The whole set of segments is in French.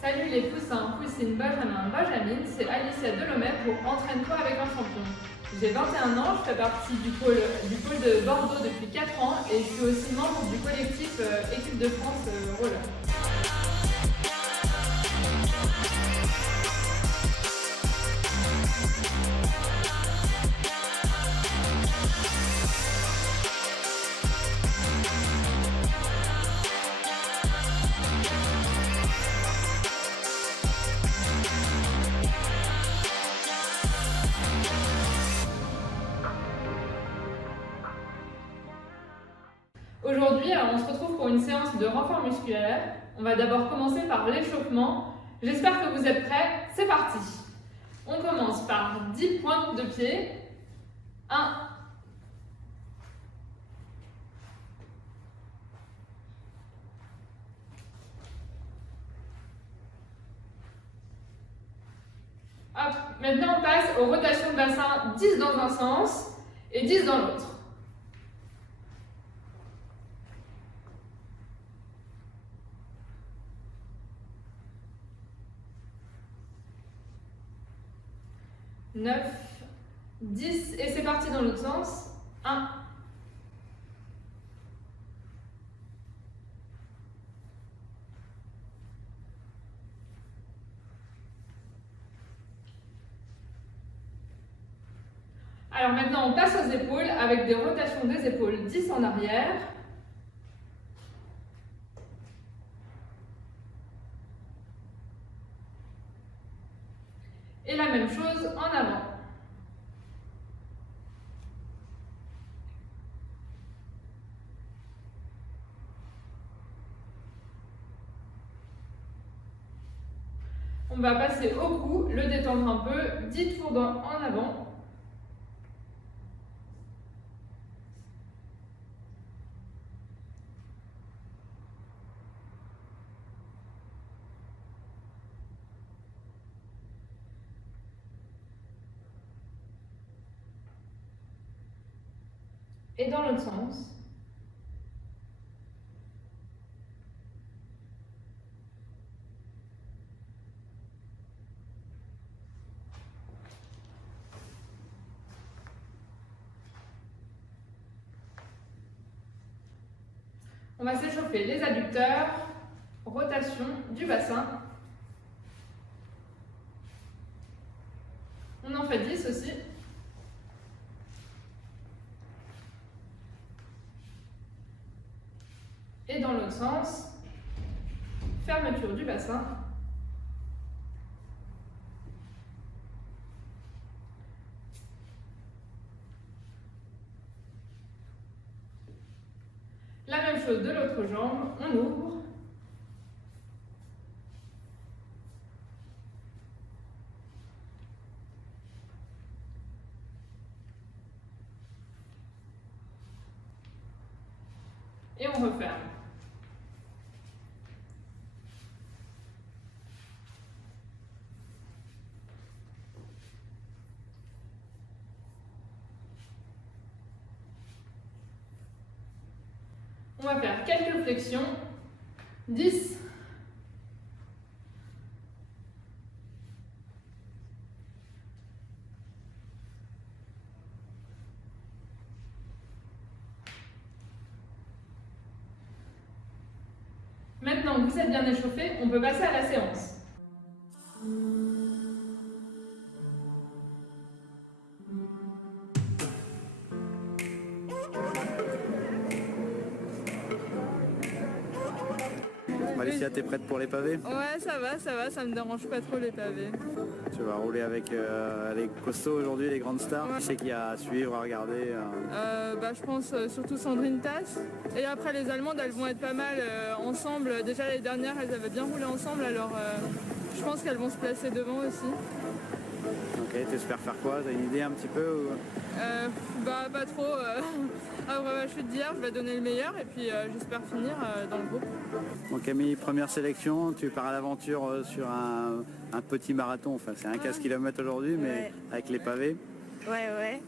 Salut les poussins, poussines, Benjamin, Benjamine, c'est Alicia Delhomet pour Entraîne-toi avec un champion. J'ai 21 ans, je fais partie du pôle de Bordeaux depuis 4 ans et je suis aussi membre du collectif Équipe de France Roller. Aujourd'hui, on se retrouve pour une séance de renfort musculaire. On va d'abord commencer par l'échauffement. J'espère que vous êtes prêts. C'est parti. On commence par 10 pointes de pied. 1, 'Hop. Maintenant, on passe aux rotations de bassin, 10 dans un sens et 10 dans l'autre. « 9, 10 et c'est parti dans l'autre sens. 1, 'Alors maintenant, on passe aux épaules avec des rotations des épaules 10 en arrière. Et la même chose en avant. On va passer au cou, le détendre un peu, 10 tours en avant. Et dans l'autre sens. On va s'échauffer les adducteurs, rotation du bassin. On en fait 10 aussi. Et dans l'autre sens, fermeture du bassin. La même chose de l'autre jambe, on ouvre. Et on referme. On va faire quelques flexions. 10. Maintenant que vous êtes bien échauffé, on peut passer à la séance. Alicia, t'es prête pour les pavés? Ouais, ça va, ça me dérange pas trop les pavés. Tu vas rouler avec les costauds aujourd'hui, les grandes stars. Ouais. Qui c'est qu'il y a à suivre, à regarder? Je pense surtout Sandrine Tass. Et après les Allemandes, elles vont être pas mal ensemble. Déjà l'année dernière, elles avaient bien roulé ensemble, alors je pense qu'elles vont se placer devant aussi. Ok, t'espères faire quoi? T'as une idée un petit peu ou... Pas trop. Après ma chute d'hier, je vais donner le meilleur et puis j'espère finir dans le groupe. Bon Camille, première sélection, tu pars à l'aventure sur un petit marathon. Enfin, c'est un 15 km aujourd'hui, mais avec les pavés. Ouais.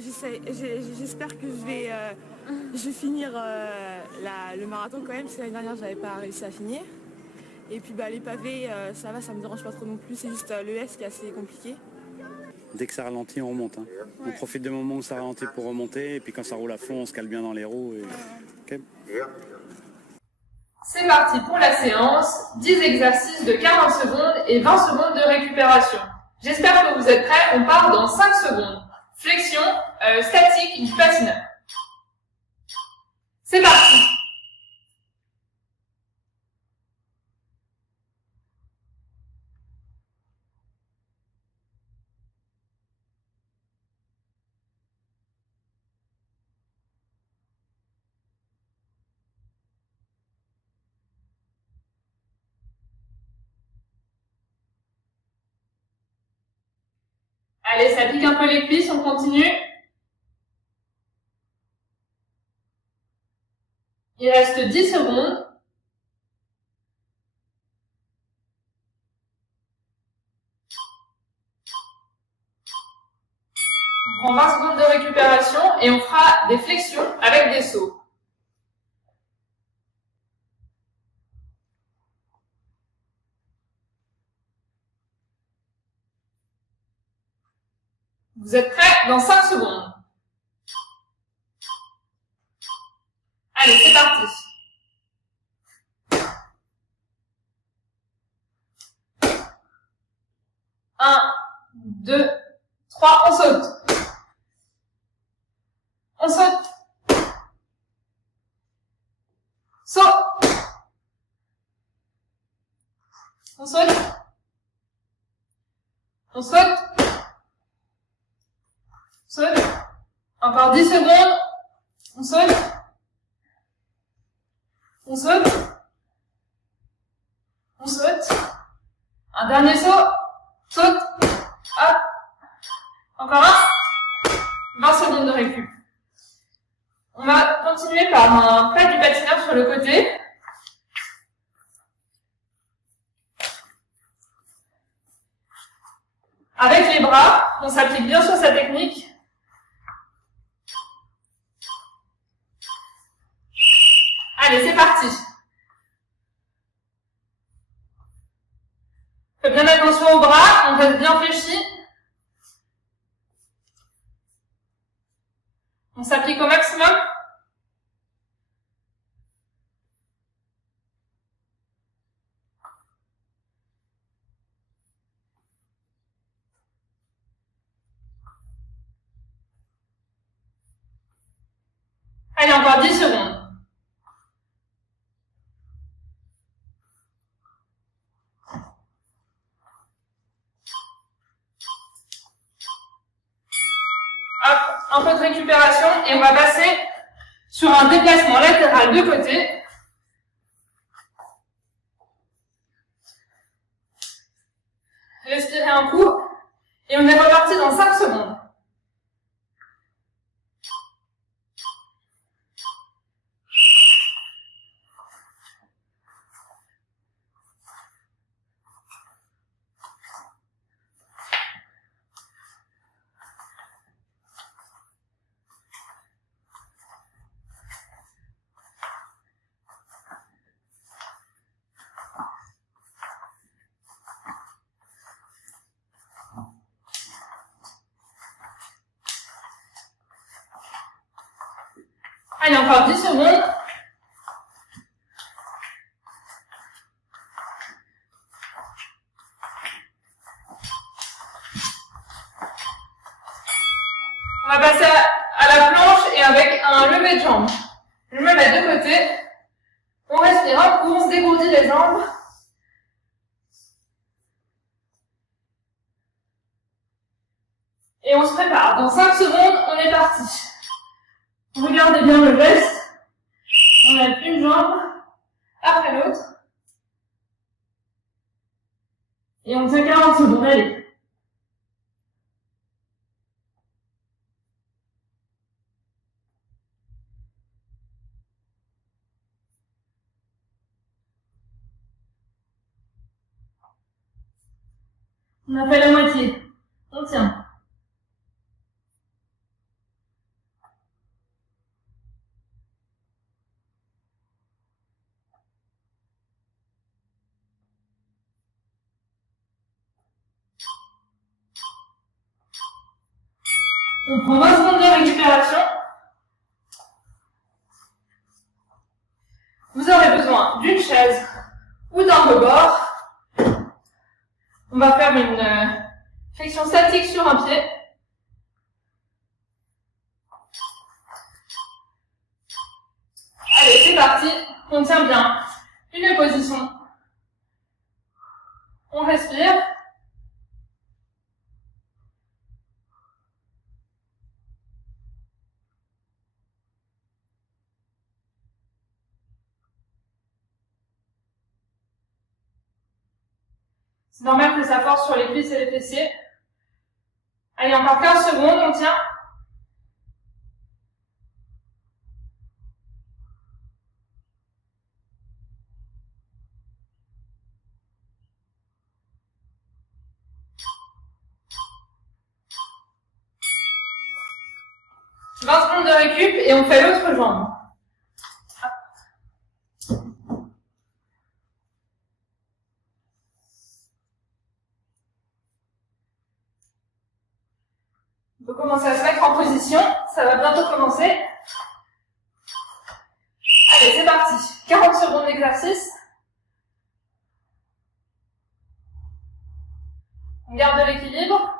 J'espère que je vais finir le marathon quand même, parce que l'année dernière, j'avais pas réussi à finir. Et puis les pavés, ça va, ça me dérange pas trop non plus. C'est juste le S qui est assez compliqué. Dès que ça ralentit, on remonte. Hein. On profite du moment où ça ralentit pour remonter. Et puis quand ça roule à fond, on se cale bien dans les roues. Et... Okay. C'est parti pour la séance. 10 exercices de 40 secondes et 20 secondes de récupération. J'espère que vous êtes prêts. On part dans 5 secondes. Flexion statique du patineur. C'est parti. Allez, ça pique un peu les cuisses, on continue. Il reste 10 secondes. On prend 20 secondes de récupération et on fera des flexions avec des sauts. Vous êtes prêts dans 5 secondes. Allez, c'est parti. 1, 2, 3, on saute. On saute. Saut. On saute. On saute. Saute. Encore 10 secondes. On saute. On saute. On saute. Un dernier saut. Saute. Hop. Encore un. 20 secondes de récup. On va continuer par un pas du patineur sur le côté. Avec les bras, on s'applique bien sur sa technique. Allez, c'est parti. Faites bien attention aux bras, on reste bien fléchi. On s'applique au maximum. Allez, encore 10 secondes. Hop, un peu de récupération et on va passer sur un déplacement latéral de côté. Respirez un coup et on est reparti dans 5 secondes. Allez, encore 10 secondes. On va passer à la planche et avec un lever de jambes. Je me mets de côté. On respire un coup, on se dégourdit les jambes. Et on se prépare. Dans 5 secondes, on est parti. Regardez bien le geste. On lève une jambe après l'autre. Et on tient 40 secondes. Allez. On a fait la moitié. On tient. On prend 20 secondes de récupération. Vous aurez besoin d'une chaise ou d'un rebord. On va faire une flexion statique sur un pied. Allez, c'est parti. On tient bien une position. On respire. C'est normal que ça force sur les cuisses et les fessiers. Allez, encore 15 secondes, on tient. « 20 secondes de récup et on fait l'autre jambe. On peut commencer à se mettre en position, ça va bientôt commencer. Allez, c'est parti. 40 secondes d'exercice. On garde l'équilibre.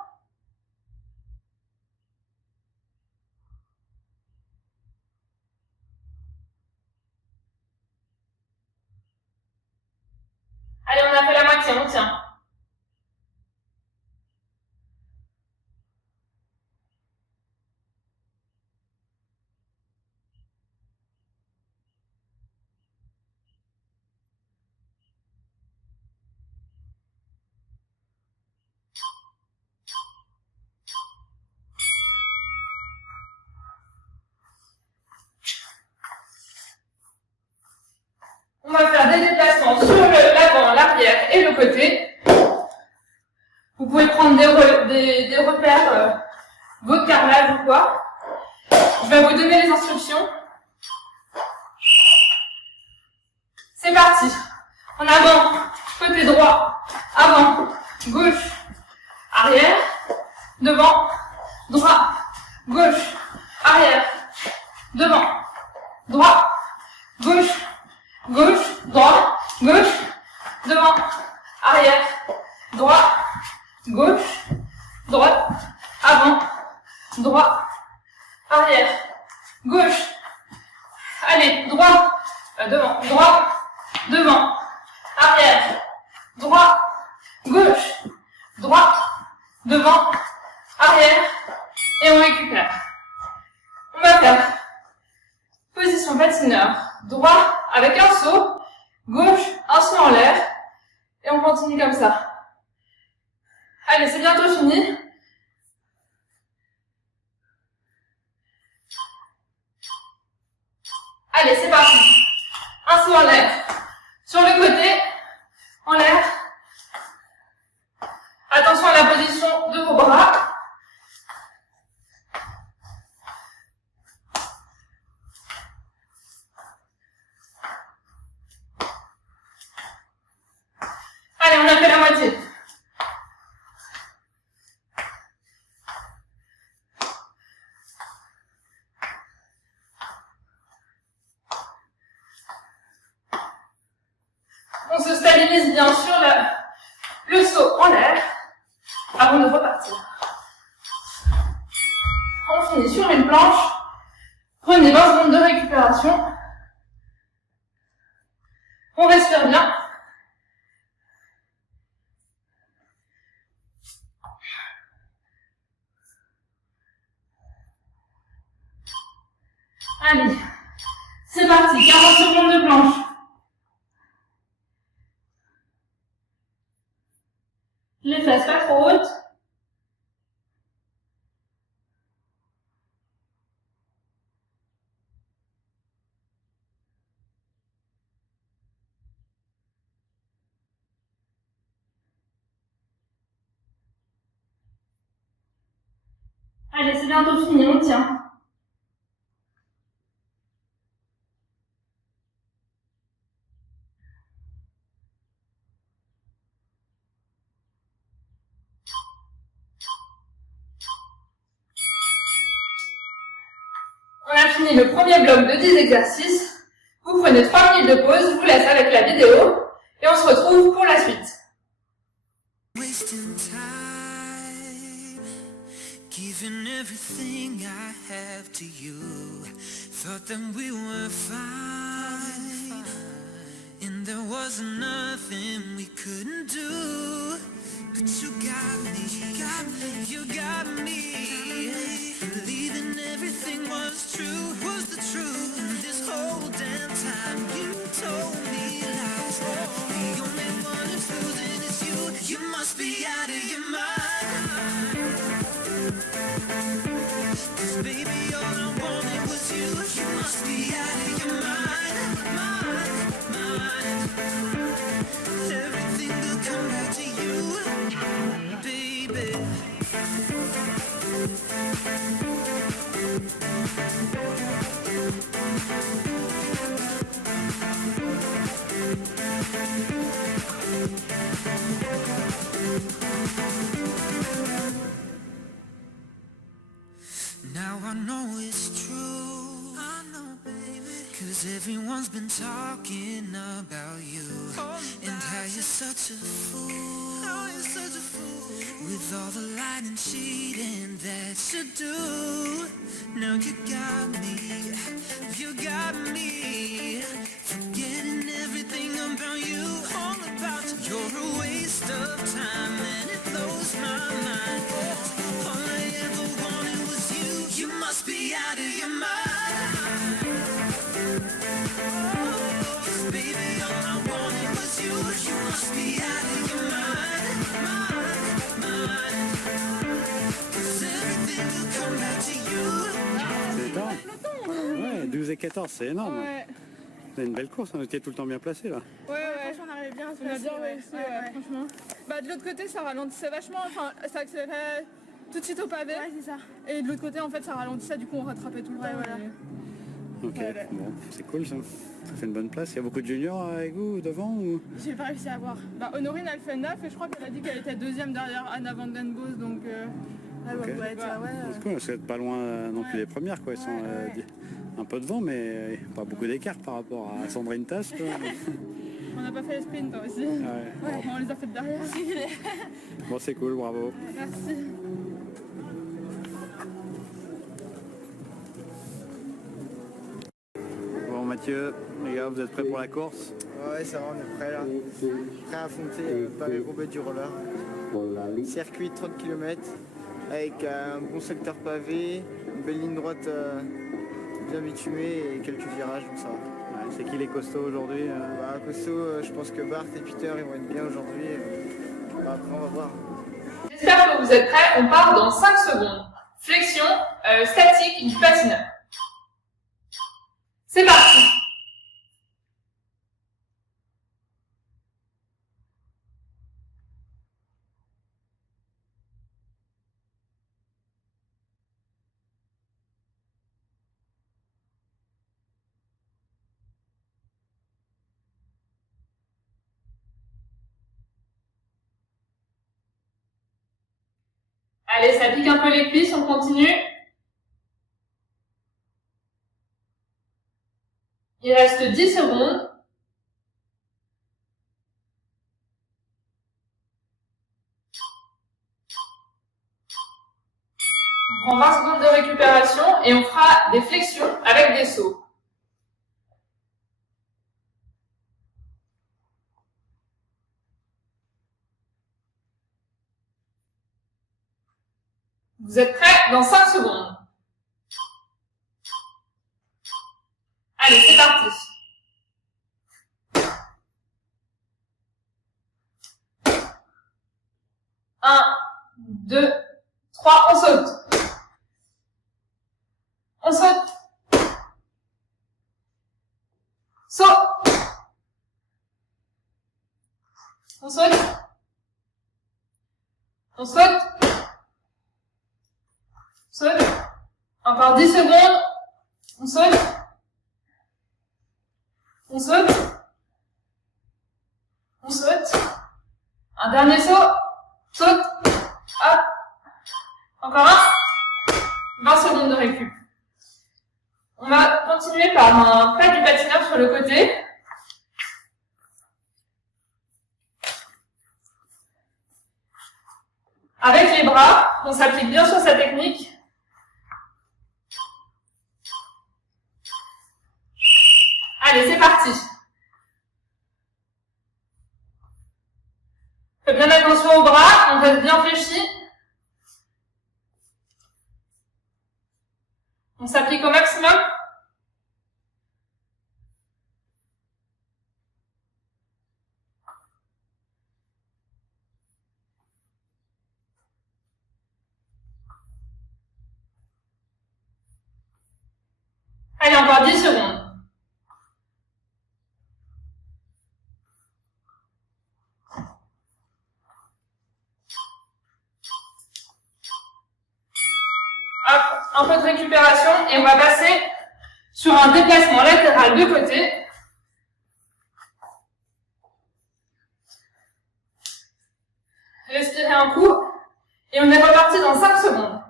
Allez, on a fait la moitié, on tient. On va faire des déplacements sur l'avant, l'arrière et le côté. Vous pouvez prendre des repères, votre carrelage ou quoi. Je vais vous donner les instructions. C'est parti. En avant, côté droit, avant, gauche, arrière, devant, droit, gauche, arrière, devant, droit, gauche, gauche, droit, gauche, devant, arrière, droit, gauche, droite, avant, droit, arrière, gauche. Allez, droit, devant, droit, devant, arrière, droit, gauche, droit, devant, arrière, et on récupère. On va faire position patineur, droit avec un saut, gauche, un saut en l'air, et on continue comme ça. Allez, c'est bientôt fini. Allez, c'est parti. Un saut en l'air. Sur le côté, en l'air. Attention à la position de vos bras. Allez, on a fait la moitié. On se stabilise bien sûr le saut en l'air avant de repartir. On finit sur une planche. Prenez 20 secondes de récupération. On respire bien. Allez, c'est parti, 40 secondes de planche. Les fesses pas trop hautes. Allez, c'est bientôt fini, on tient. fini le premier bloc de 10 exercices. Vous prenez 3 minutes de pause, je vous laisse avec la vidéo et on se retrouve pour la suite. Wasting time, giving everything I have to you. Thought that we were fine, and there was nothing we couldn't do. But you got me, you got me, believing everything was true, was the truth. And this whole damn time you told me lies. The only one who's losing is you. You must be out of your mind. 'Cause baby, all I wanted was you. You must be out of your mind, mind. Everything will come back to you, baby. Now I know it's true, I know, baby, 'cause everyone's been talking about you, and how you're such a fool, with all the lying and cheating that you do. Now you got me, forgetting everything about you, all about you. You're a waste of time and it blows my mind. All I ever wanted was you. You must be out of your mind. 'Cause baby, all I wanted was you. You must be out of your mind, mind. 'Cause everything will come back to you. C'est énorme. Ouais, 12 et 14, c'est énorme. Ouais, C'est une belle course, on était tout le temps bien placé là. ouais. On arrivait bien à se On a placer, bien ouais. réussi, franchement. Bah, de l'autre côté, ça ralentissait vachement, enfin, ça accélérait tout de suite au pavé. Ouais, c'est ça. Et de l'autre côté, en fait, ça ralentissait, du coup, on rattrapait tout le temps. voilà. Ok, Ouais. bon, c'est cool ça. Ça fait une bonne place. Il y a beaucoup de juniors avec vous devant ou... J'ai pas réussi à voir. Bah, Honorine, elle fait 9 et je crois qu'elle a dit qu'elle était deuxième derrière Anna Van Den Bos, donc... Ah, Ok. ouais, C'est cool, parce que pas loin non plus les premières quoi. Elles sont un peu devant, mais pas beaucoup d'écart par rapport à Sandrine Tass. Quoi. On n'a pas fait les sprints aussi. Ouais. On les a fait derrière. Bon, c'est cool, bravo. Merci. Bon, Mathieu, les gars, vous êtes prêts pour la course? Ouais, ça va, on est prêt là. Prêt à affronter Paris-Roubaix du roller. Circuit 30 km avec un bon secteur pavé, une belle ligne droite bien bitumée et quelques virages, donc ça va. Ouais, c'est qui les costauds aujourd'hui? Bah, costaud, je pense que Bart et Peter ils vont être bien aujourd'hui. Bah, après, on va voir. J'espère que vous êtes prêts, on part dans 5 secondes. Flexion statique du patineur. C'est parti. Allez, ça pique un peu les cuisses, on continue. Il reste 10 secondes. On prend 20 secondes de récupération et on fera des flexions avec des sauts. Vous êtes prêts dans 5 secondes. Allez, c'est parti. 1, 2, 3, on saute. On saute. Saut. On saute. On saute. Saute. Encore 10 secondes. On saute. On saute. On saute. Un dernier saut. Saute. Hop. Encore un. 20 secondes de récup. On continuer par un pas du patineur sur le côté. Avec les bras, on s'applique bien sur sa technique. Allez, c'est parti. Faites bien attention aux bras, on reste bien fléchi. On s'applique au maximum. Allez, encore 10 secondes. Hop, un peu de récupération et on va passer sur un déplacement latéral de côté. Respirez un coup et on est reparti dans 5 secondes.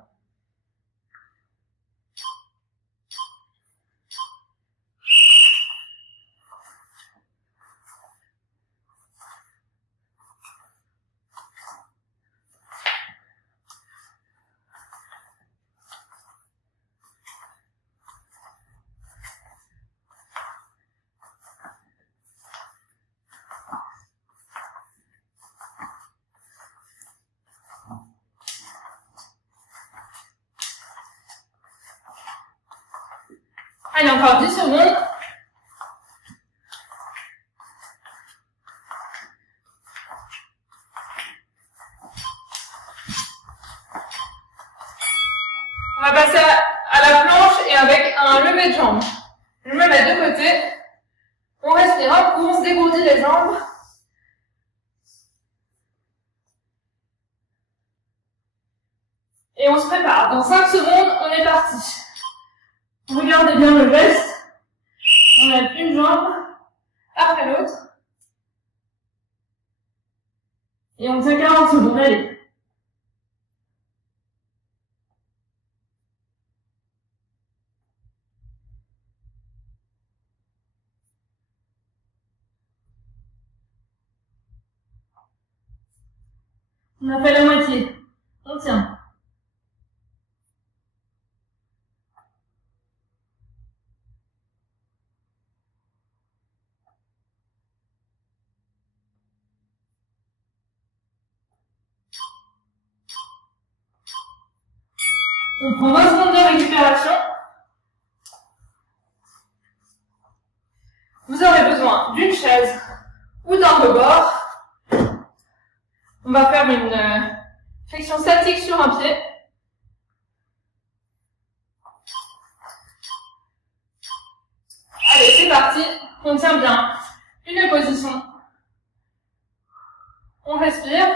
Allez, encore 10 secondes. On va passer à la planche et avec un lever de jambes. Je me mets de côté. On respire un coup, on se dégourdit les jambes. Et on se prépare. Dans 5 secondes, on est parti. Regardez bien le geste. On lève une jambe après l'autre. Et on tient 40 secondes. Allez. On a fait la moitié. On tient. On prend 20 secondes de récupération. Vous aurez besoin d'une chaise ou d'un rebord. On va faire une flexion statique sur un pied. Allez, c'est parti. On tient bien une position. On respire.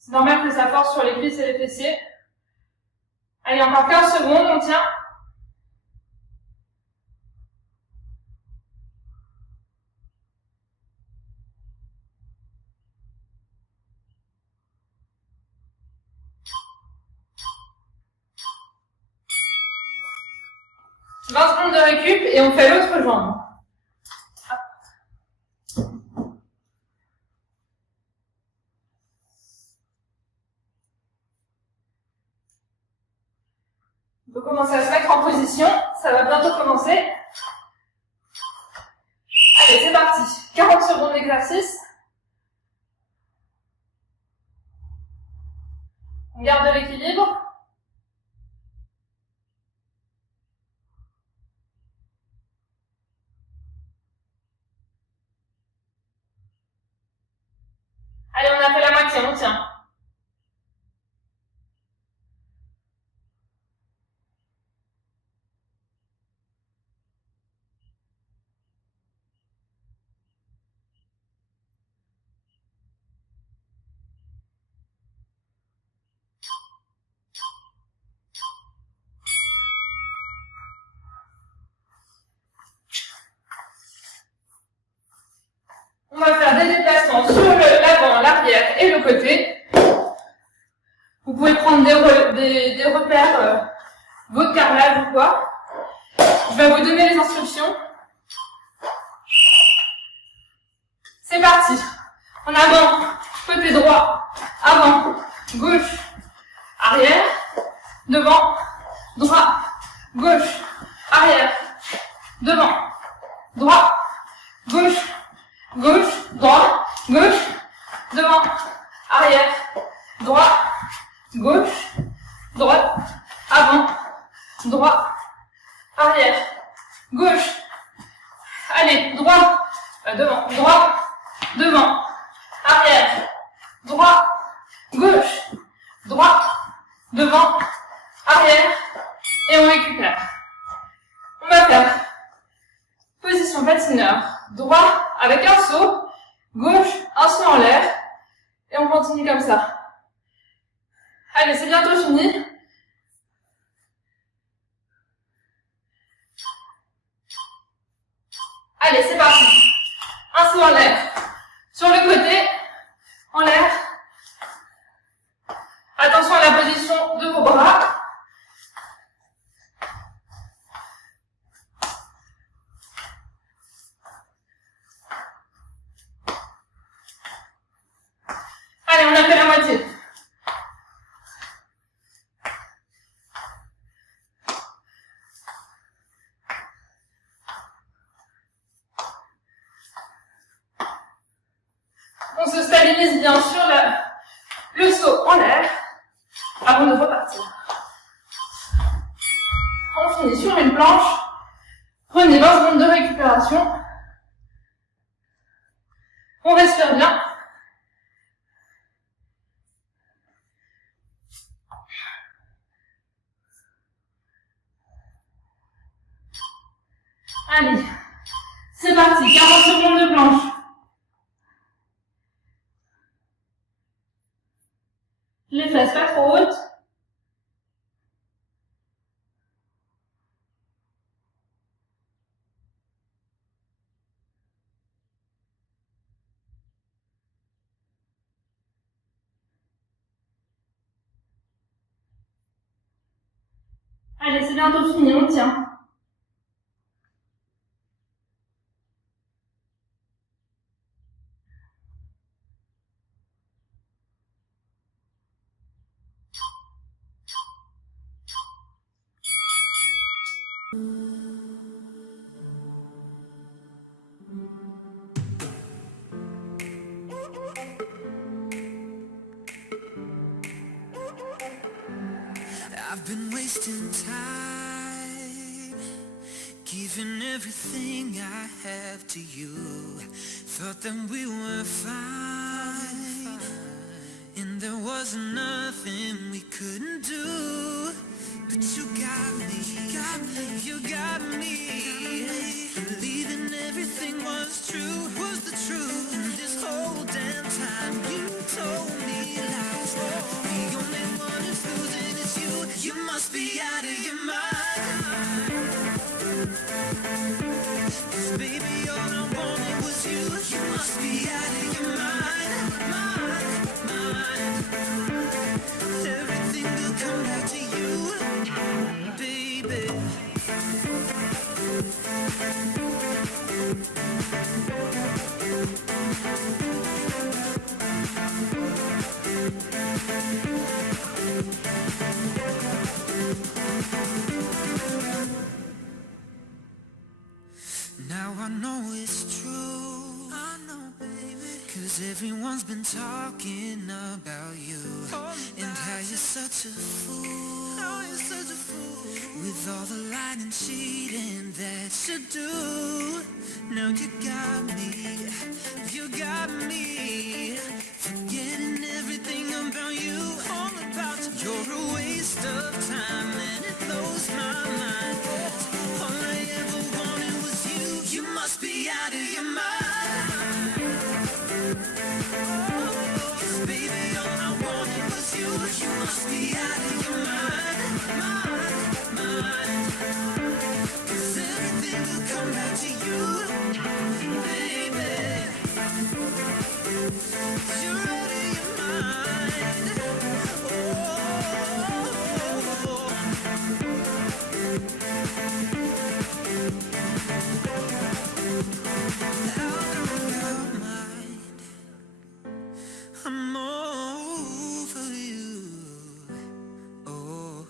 C'est normal que ça force sur les cuisses et les fessiers. Allez, encore 15 secondes, on tient. « 20 secondes de récup et on fait l'autre jambe. On peut commencer à se mettre en position, ça va bientôt commencer. Allez, c'est parti. 40 secondes d'exercice. On garde l'équilibre. Allez, on a fait la moitié, on tient. des repères, votre carrelage ou quoi. Je vais vous donner les instructions. C'est parti. En avant, côté droit, avant, gauche, arrière, devant, droit, gauche, arrière, devant, droit, gauche, gauche, droit, gauche, devant, arrière, droit, gauche, droite, avant, droit, arrière, gauche. Allez, droit, devant, droit, devant, arrière, droit, gauche, droit, devant, arrière, et on récupère. On va faire position patineur, droit avec un saut, gauche, un saut en l'air, et on continue comme ça. Allez, c'est bientôt fini. Allez, c'est parti. Un saut en l'air. Sur le côté, en l'air. Attention à la position de vos bras. Allez, on a fait la moitié. On se stabilise bien sûr le saut en l'air avant de repartir. On finit sur une planche. Prenez 20 secondes de récupération. On respire bien. Allez, c'est parti, 40 secondes de planche. Les fesses pas trop hautes. Allez, c'est bientôt fini, on tient. I've been wasting time, giving everything I have to you. Thought that we were fine, and there was nothing we couldn't do. But you got me, you got me, believing everything was true, was the truth. And this whole damn time you told me lies. The only one who's losing is you. You must be out of your mind. 'Cause baby, all I wanted was you. You must be out of your mind, mind. Everything will come back to you, baby. Now I know it's true, I know, baby. 'Cause everyone's been talking about you, and how you're such a fool, with all the lying and cheating that you do. Now you got me, forgetting everything about you, all about you. You're a waste of time and it blows my mind. All I ever wanted was you. You must be out of your mind. 'Cause baby, all I wanted was you. You must be out of your mind, mind. 'Cause everything will come back to you, baby. You're out of your mind. I'm over you. Oh.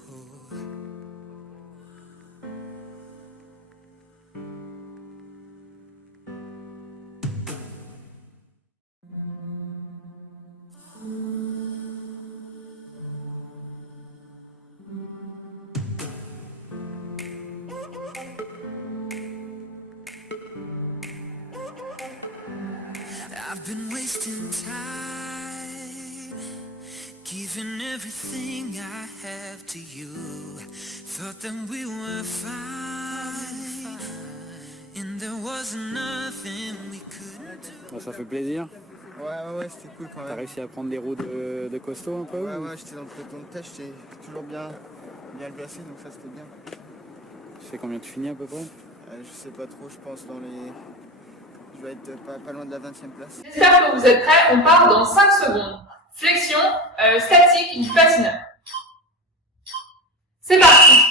I've been wasting time, giving everything I have to you. Thought that we were fine, and there was nothing we couldn't do. Bon, ça fait plaisir. Ouais, c'était cool quand T'as même. réussi à prendre des roues de costaud un peu? Ouais, j'étais dans le peloton de tête, j'étais toujours bien placé, donc ça c'était bien. Tu sais combien tu finis à peu près? Je sais pas trop, je pense dans les... Je vais être pas loin de la 20e place. J'espère que vous êtes prêts, on part dans 5 secondes. Flexion statique du patineur. C'est parti.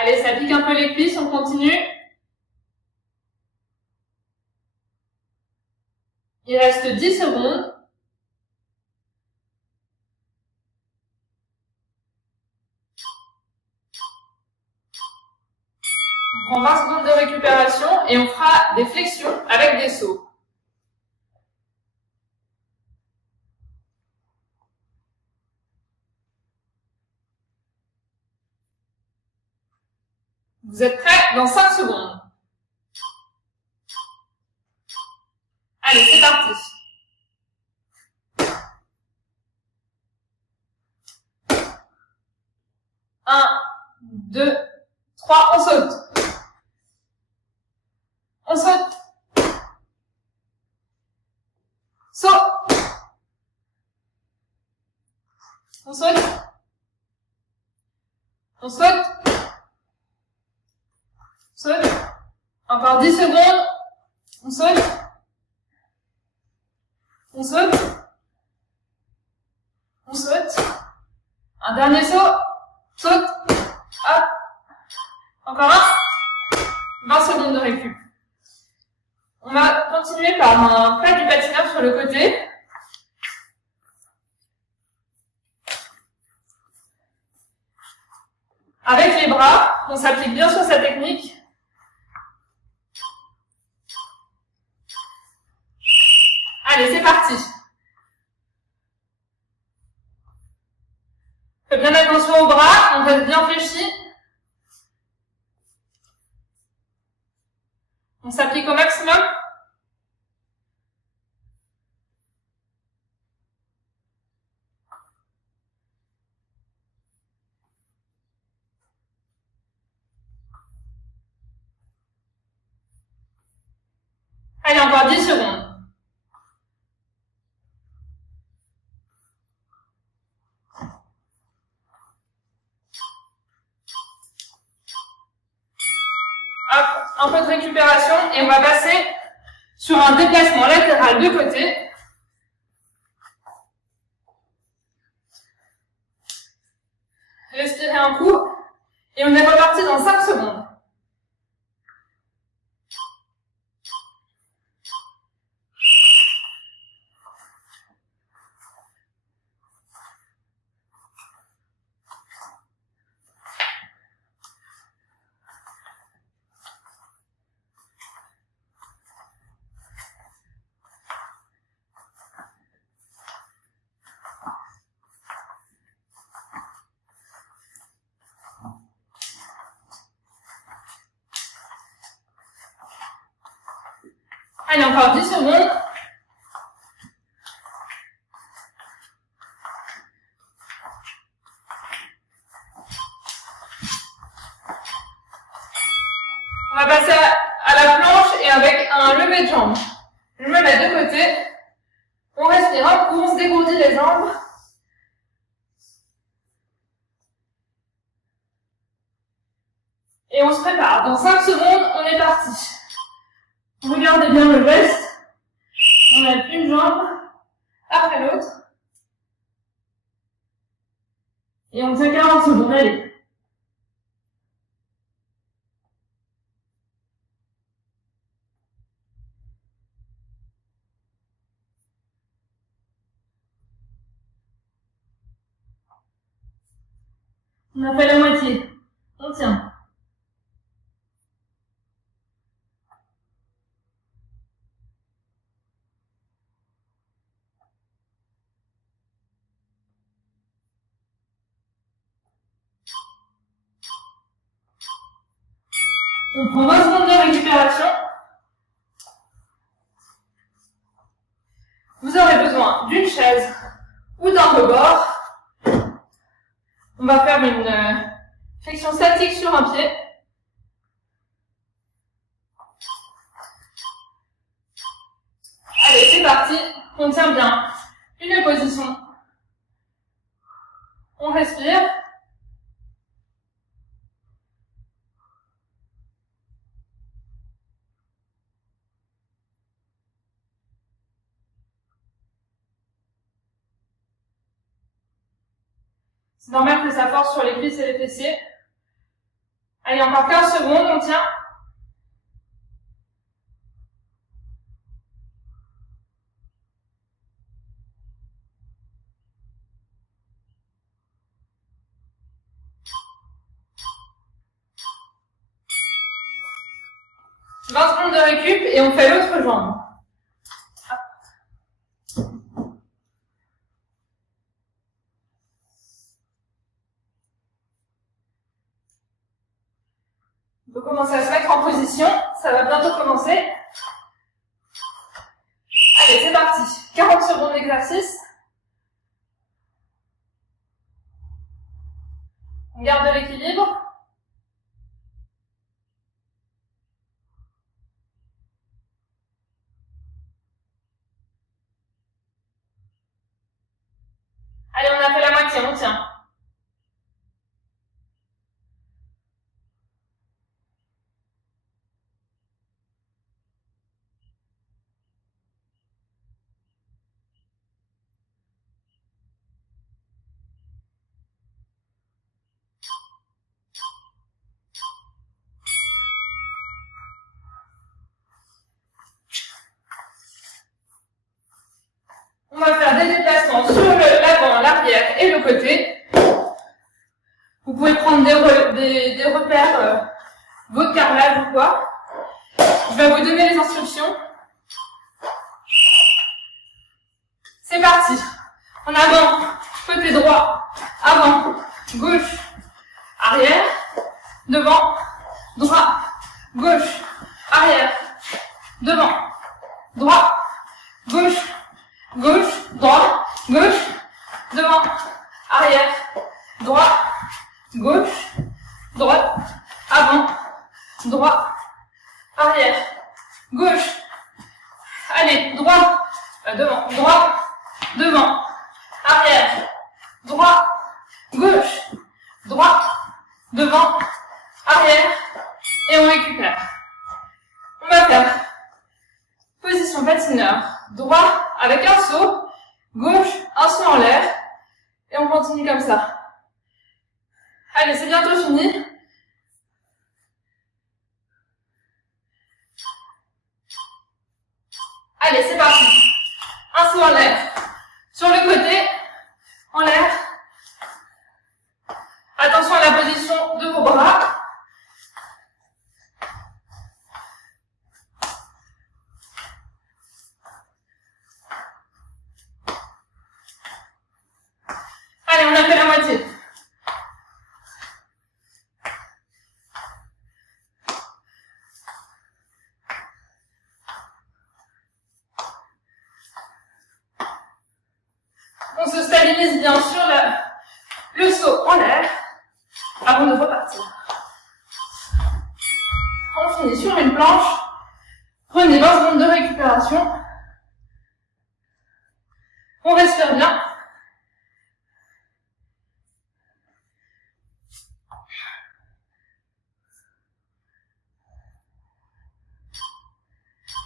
Allez, ça pique un peu les cuisses, on continue. Il reste 10 secondes. On prend 20 secondes de récupération et on fera des flexions avec des sauts. Vous êtes prêts dans 5 secondes. Allez, c'est parti. 1, 2, 3, on saute. On saute. Saut. On saute. On saute. Saute. Encore 10 secondes. On saute. On saute. On saute. Un dernier saut. Saute. Hop. Encore un. 20 secondes de récup. On va continuer par un plat du patineur sur le côté. Avec les bras, on s'applique bien sur sa technique. Allez, c'est parti. Faites bien attention aux bras, on reste bien fléchi. On s'applique au maximum. Allez, encore 10 secondes. Hop, un peu de récupération et on va passer sur un déplacement latéral de côté. Respirez un coup et on est reparti dans 5 secondes. Allez, encore 10 secondes. On va passer à la planche et avec un lever de jambes. Je me mets de côté. On respire un coup, on se dégourdit les jambes. Et on se prépare. Dans 5 secondes, on est parti. Regardez bien le geste. On lève une jambe après l'autre. Et on tient 40 secondes. Allez. On a fait la moitié. On tient. On prend 20 secondes de récupération. Vous aurez besoin d'une chaise ou d'un rebord. On va faire une flexion statique sur un pied. Allez, c'est parti. On tient bien une position. On respire. C'est normal que ça force sur les cuisses et les fessiers. Allez, encore 15 secondes, on tient. « 20 secondes de récup et on fait l'autre jambe. On peut commencer à se mettre en position, ça va bientôt commencer. Allez, c'est parti. 40 secondes d'exercice. On garde l'équilibre. Allez, on a fait la moitié, on tient. On va faire des déplacements sur l'avant, l'arrière et le côté. Vous pouvez prendre des repères, votre carrelage ou quoi. Je vais vous donner les instructions. C'est parti. En avant, côté droit, avant, gauche, arrière, devant, droit, gauche, arrière, devant, droit, gauche, gauche, droit, gauche, devant, arrière, droit, gauche, droite, avant, droit, arrière, gauche. Allez, droit, devant, droit, devant, arrière, droit, gauche, droit, devant, arrière, et on récupère. On va faire position patineur, droit avec un saut, gauche, un saut en l'air, et on continue comme ça. Allez, c'est bientôt fini. Allez, c'est parti. Un saut en l'air. Sur le côté, en l'air. Attention à la position de vos bras. Allez, on a fait la moitié. On se stabilise bien sur le saut en l'air avant de repartir. On fini sur une planche. Prenez 20 secondes de récupération. On respire bien.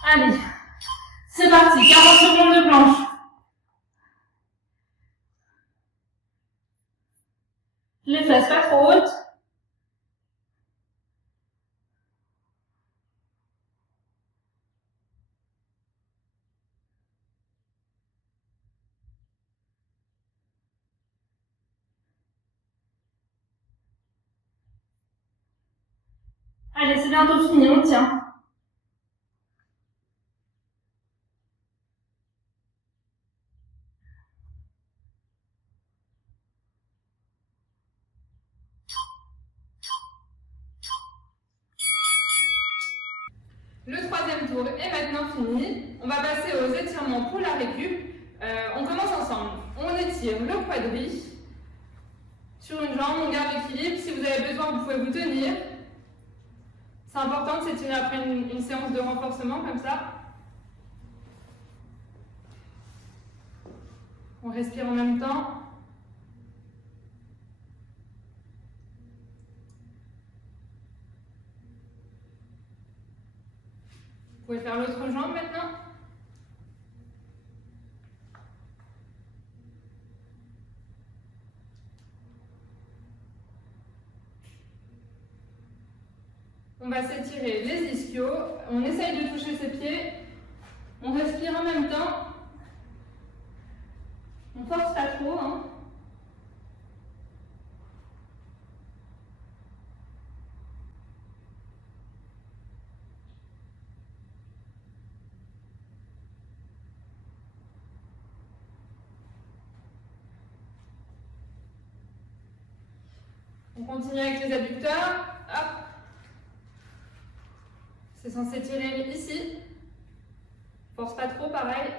Allez, c'est parti, 40 secondes de planche. Les fesses pas trop hautes. Allez, c'est bientôt fini, on tient. Le troisième tour est maintenant fini. On va passer aux étirements pour la récup. On commence ensemble. On étire le quadri sur une jambe, on garde l'équilibre. Si vous avez besoin, vous pouvez vous tenir. C'est important de s'étirer après une séance de renforcement comme ça. On respire en même temps. Vous pouvez faire l'autre jambe maintenant. On va s'étirer les ischios. On essaye de toucher ses pieds. On respire en même temps. On force pas trop, hein. On continue avec les adducteurs. Hop. C'est censé tirer ici. Force pas trop, pareil.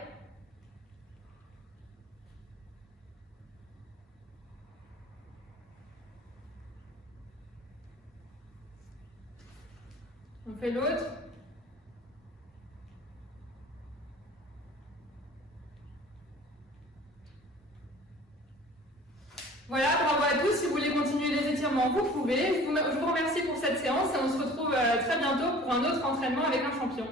On fait l'autre. Voilà, bravo à tous. Si vous voulez continuer les étirements, vous pouvez. Je vous remercie pour cette séance et on se retrouve très bientôt pour un autre entraînement avec un champion.